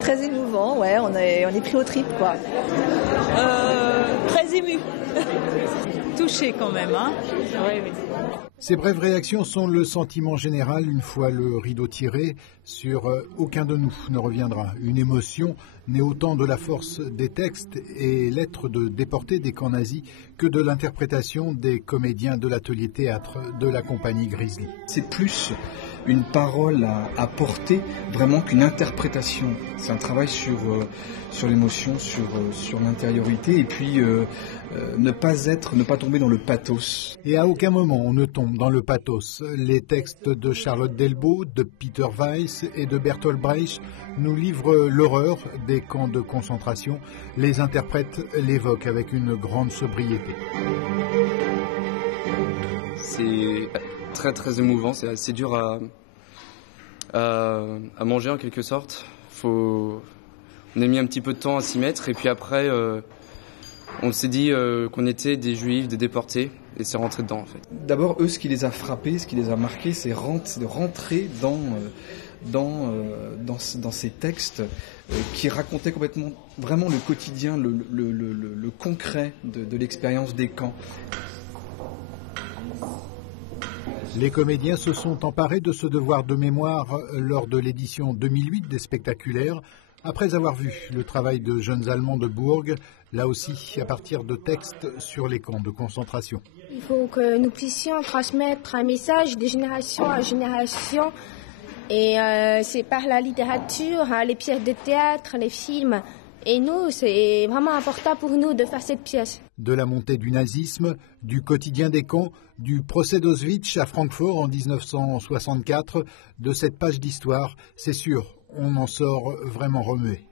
Très émouvant, ouais, on est pris aux tripes, quoi. Très ému. Touché quand même, hein. Oui, oui. Ces brèves réactions sont le sentiment général une fois le rideau tiré. Sur aucun de nous ne reviendra. Une émotion née autant de la force des textes et lettres de déportés des camps nazis que de l'interprétation des comédiens de l'atelier théâtre de la compagnie Grizzly. C'est plus une parole à porter vraiment qu'une interprétation. C'est un travail sur l'émotion, sur l'intériorité et puis ne pas tomber dans le pathos. Et à aucun moment on ne tombe dans le pathos. Les textes de Charlotte Delbo, de Peter Weiss et de Bertolt Brecht nous livrent l'horreur des camps de concentration. Les interprètes l'évoquent avec une grande sobriété. C'est très très émouvant, c'est assez dur à manger en quelque sorte. On a mis un petit peu de temps à s'y mettre et puis après on s'est dit qu'on était des juifs, des déportés et c'est rentré dedans en fait. D'abord eux, ce qui les a frappés, ce qui les a marqués, c'est de rentrer dans ces textes qui racontaient complètement vraiment le quotidien, le concret de l'expérience des camps. Les comédiens se sont emparés de ce devoir de mémoire lors de l'édition 2008 des Spectaculaires, après avoir vu le travail de jeunes Allemands de Bourg, là aussi à partir de textes sur les camps de concentration. Il faut que nous puissions transmettre un message de génération à génération, et c'est par la littérature, les pièces de théâtre, les films. Et nous, c'est vraiment important pour nous de faire cette pièce. De la montée du nazisme, du quotidien des camps, du procès d'Auschwitz à Francfort en 1964, de cette page d'histoire, c'est sûr, on en sort vraiment remué.